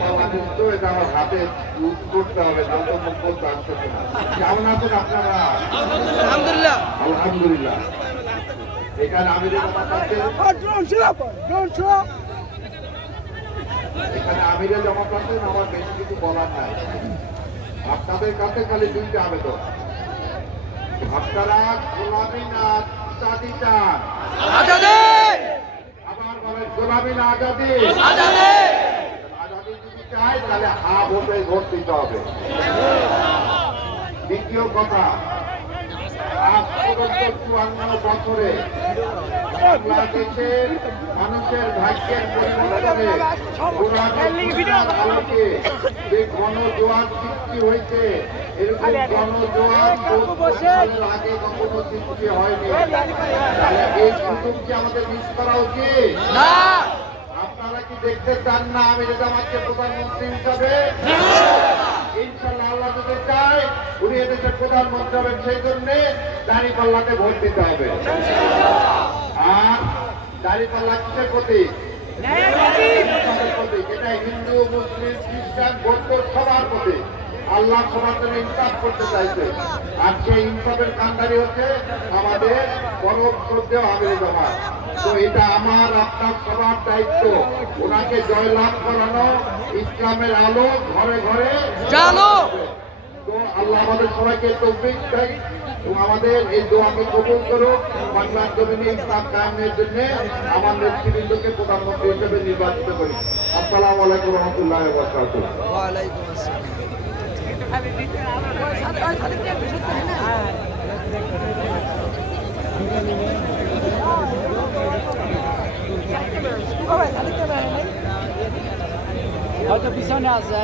বাংলাদেশ তো এটা আমার হাতে ইউজ করতে হবে, যত মন্তব্য আসতে না। কেমন আছেন আপনারা? আলহামদুলিল্লাহ। আলহামদুলিল্লাহ। এখানে আমিরের জামাত আছে, এখানে আমিরের জামাত আছেন, আমার বেশি কিছু বলার নাই। আপনাদের কাছে খালি দুইটা আবেদন, আপনারা গোলামি না আজাদি চান? আবার বলেন গোলামি না আজাদি? আজাদি যদি চাই তাহলে হা ভোটে ভোট দিতে হবে। দ্বিতীয় কথা, আজ পর্যন্ত 54 বছরে বাংলাদেশের মানুষের ভাগ্যের পরিবর্তনে আলোকে যে গণজোয়ার সৃষ্টি হয়েছে, এরকম গণজোয়ার আগে কখনো সৃষ্টি হয়নি। এই সুযোগ কি আমাদের মিস করা উচিত? আপনারা কি দেখতে চান না আমির জামাতকে প্রধানমন্ত্রী হিসাবে? ইনশাআল্লাহ আল্লাহ যদি চায় উনি এদেশের প্রধানমন্ত্রী হবেন, সেই জন্যে দাঁড়িপাল্লাতে ভোট দিতে হবে। আর দাঁড়িপাল্লা কিসের প্রতীক? এটা হিন্দু, মুসলিম, খ্রিস্টান, বৌদ্ধ সবার প্রতীক। আল্লাহ সবার জন্য ইনসাফ করতে চাইছে, আর সেই ইনসাফের কান্ডারি হচ্ছে আমাদের পরম শ্রদ্ধেয় আমির জামাত। তো এটা আমার আপনার সবার দায়িত্ব, ওনাকে জয়লাভ করানো, ইসলামের আলো ঘরে ঘরে জানো। তো আল্লাহ আমাদের সবাইকে তৌফিক দেয় এবং আমাদের এই দোয়াকে কবুল করুক। বাংলার জমিনে ইসলাম কায়েমের জন্য আমার নেতৃবৃন্দকে প্রধানমন্ত্রী হিসেবে নির্বাচিত করি। আসসালামু আলাইকুম রহমতুল্লাহ ওয়া বারাকাতুহু। ওয়ালাইকুম আসসালাম। হয়তো পিছনে আছে